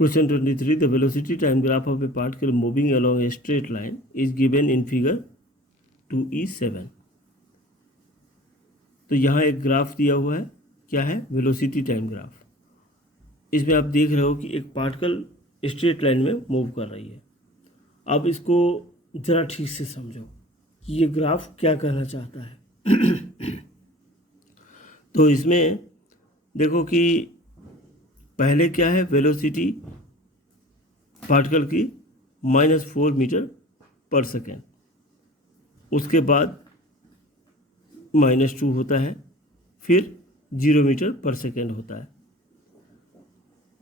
Question 23. The velocity time graph of a particle moving along a straight line is given in figure 2E7. तो यहाँ एक graph दिया हुआ है, क्या है? Velocity time graph. इसमें आप देख रहे हो कि एक पार्टिकल स्ट्रेट लाइन में मूव कर रही है। अब इसको ज़रा ठीक से समझो कि ये ग्राफ क्या कहना चाहता है। तो इसमें देखो कि पहले क्या है, वेलोसिटी पार्टिकल की -4 मीटर पर सेकेंड, उसके बाद -2 होता है, फिर 0 मीटर पर सेकेंड होता है,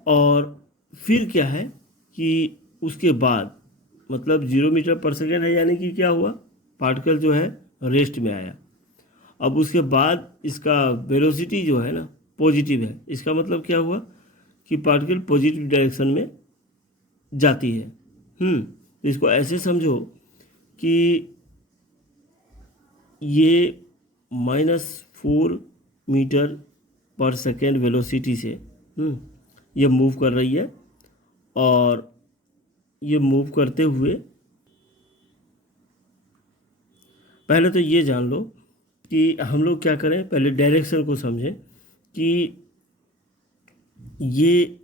और फिर क्या है कि उसके बाद मतलब 0 मीटर पर सेकेंड है, यानी कि क्या हुआ, पार्टिकल जो है रेस्ट में आया। अब उसके बाद इसका वेलोसिटी जो है ना पॉजिटिव है, इसका मतलब क्या हुआ कि पार्टिकल पॉजिटिव डायरेक्शन में जाती है। तो इसको ऐसे समझो कि ये -4 मीटर पर सेकेंड वेलोसिटी से ये मूव कर रही है, और ये मूव करते हुए पहले तो ये जान लो कि हम लोग क्या करें, पहले डायरेक्शन को समझें कि ये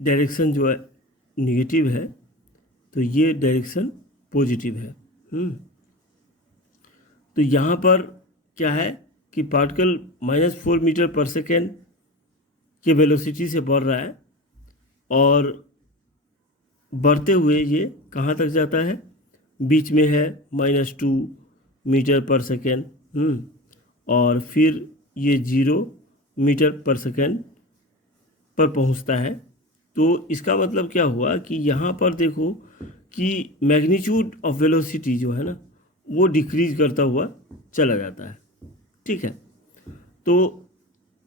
डायरेक्शन जो है निगेटिव है, तो ये डायरेक्शन पॉजिटिव है। तो यहाँ पर क्या है कि पार्टिकल -4 मीटर पर सेकेंड के वेलोसिटी से बढ़ रहा है, और बढ़ते हुए ये कहाँ तक जाता है, बीच में है -2 मीटर पर सेकेंड, और फिर ये 0 मीटर पर सेकेंड पर पहुंचता है। तो इसका मतलब क्या हुआ कि यहाँ पर देखो कि मैग्नीट्यूड ऑफ वेलोसिटी जो है ना वो डिक्रीज करता हुआ चला जाता है। ठीक है, तो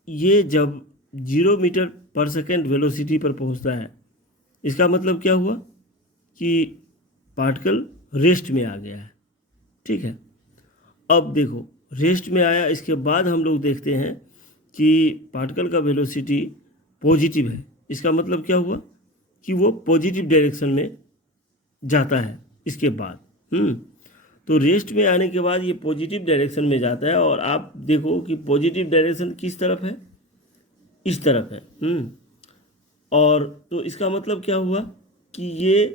ये जब 0 मीटर पर सेकेंड वेलोसिटी पर पहुंचता है, इसका मतलब क्या हुआ कि पार्टिकल रेस्ट में आ गया है। ठीक है, अब देखो रेस्ट में आया, इसके बाद हम लोग देखते हैं कि पार्टिकल का वेलोसिटी पॉजिटिव है। इसका मतलब क्या हुआ कि वो पॉजिटिव डायरेक्शन में जाता है इसके बाद। तो रेस्ट में आने के बाद ये पॉजिटिव डायरेक्शन में जाता है, और आप देखो कि पॉजिटिव डायरेक्शन किस तरफ है, इस तरफ है। और तो इसका मतलब क्या हुआ कि ये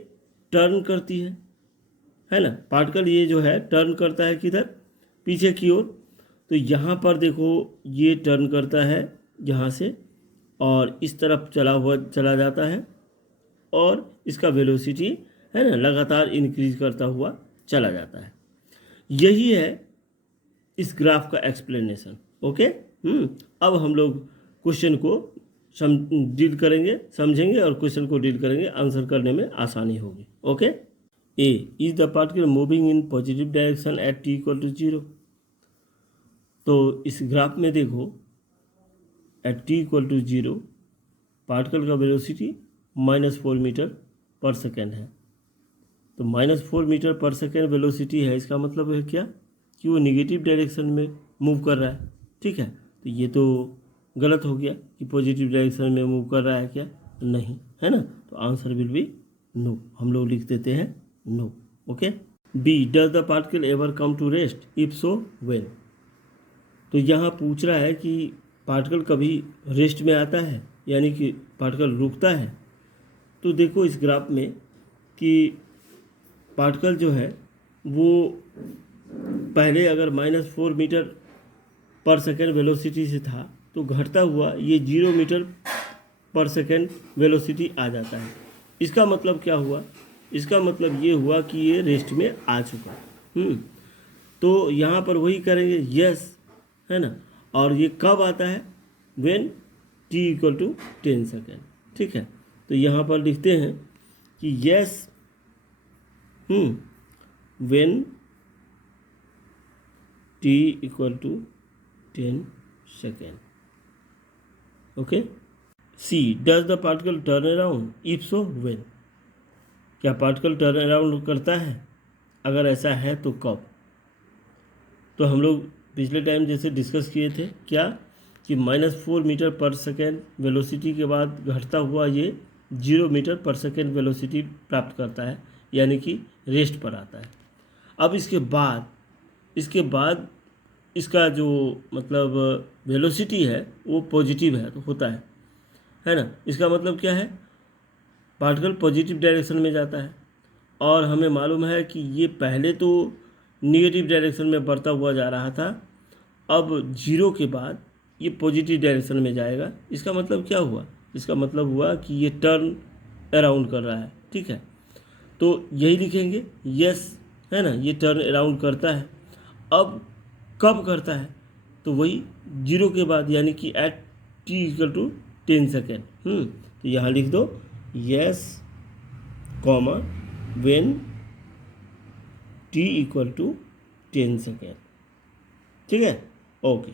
टर्न करती है ना, पार्टिकल ये जो है टर्न करता है किधर, पीछे की ओर। तो यहाँ पर देखो ये टर्न करता है यहाँ से, और इस तरफ चला जाता है, और इसका वेलोसिटी है ना लगातार इंक्रीज करता हुआ चला जाता है। यही है इस ग्राफ का एक्सप्लेनेशन। ओके, अब हम लोग क्वेश्चन को डील करेंगे, समझेंगे, और क्वेश्चन को डील करेंगे, आंसर करने में आसानी होगी। Okay, A is the particle moving in positive direction at t = 0। तो इस ग्राफ में देखो एट t = 0 पार्टिकल का वेलोसिटी -4 मीटर पर सेकेंड है। तो -4 मीटर पर सेकेंड वेलोसिटी है, इसका मतलब है क्या कि वो निगेटिव डायरेक्शन में मूव कर रहा है। ठीक है, तो ये तो गलत हो गया कि पॉजिटिव डायरेक्शन में मूव कर रहा है, क्या नहीं, है ना। तो आंसर विल बी नो, हम लोग लिख देते हैं no. Okay, B does the particle ever come to rest, if so when. तो यहाँ पूछ रहा है कि पार्टिकल कभी रेस्ट में आता है, यानी कि पार्टिकल रुकता है। तो देखो इस ग्राफ में कि पार्टिकल जो है वो पहले अगर -4 मीटर पर सेकेंड वेलोसिटी से था, तो घटता हुआ ये 0 मीटर पर सेकेंड वेलोसिटी आ जाता है। इसका मतलब क्या हुआ, इसका मतलब ये हुआ कि ये रेस्ट में आ चुका है। तो यहाँ पर वही करेंगे यस, है ना। और ये कब आता है, व्हेन t = 10 सेकेंड। ठीक है, तो यहाँ पर लिखते हैं कि yes when t = 10 second. Okay, C does the particle turn around, if so when. क्या पार्टिकल टर्न अराउंड करता है, अगर ऐसा है तो कब। तो हम लोग पिछले टाइम जैसे डिस्कस किए थे क्या कि -4 मीटर पर सेकेंड वेलोसिटी के बाद घटता हुआ ये 0 मीटर/सेकेंड वेलोसिटी प्राप्त करता है, यानी कि रेस्ट पर आता है। अब इसके बाद इसका जो मतलब वेलोसिटी है वो पॉजिटिव है तो होता है ना। इसका मतलब क्या है, पार्टिकल पॉजिटिव डायरेक्शन में जाता है, और हमें मालूम है कि ये पहले तो निगेटिव डायरेक्शन में बढ़ता हुआ जा रहा था, अब 0 के बाद ये पॉजिटिव डायरेक्शन में जाएगा। इसका मतलब क्या हुआ, इसका मतलब हुआ कि ये टर्न अराउंड कर रहा है, ठीक है। तो यही लिखेंगे यस, है ना, ये टर्न अराउंड करता है। अब कब करता है, तो वही 0 के बाद, यानी कि एट t = 10 सेकेंड। तो यहाँ लिख दो yes comma when t = 10 second, ठीक है, ओके।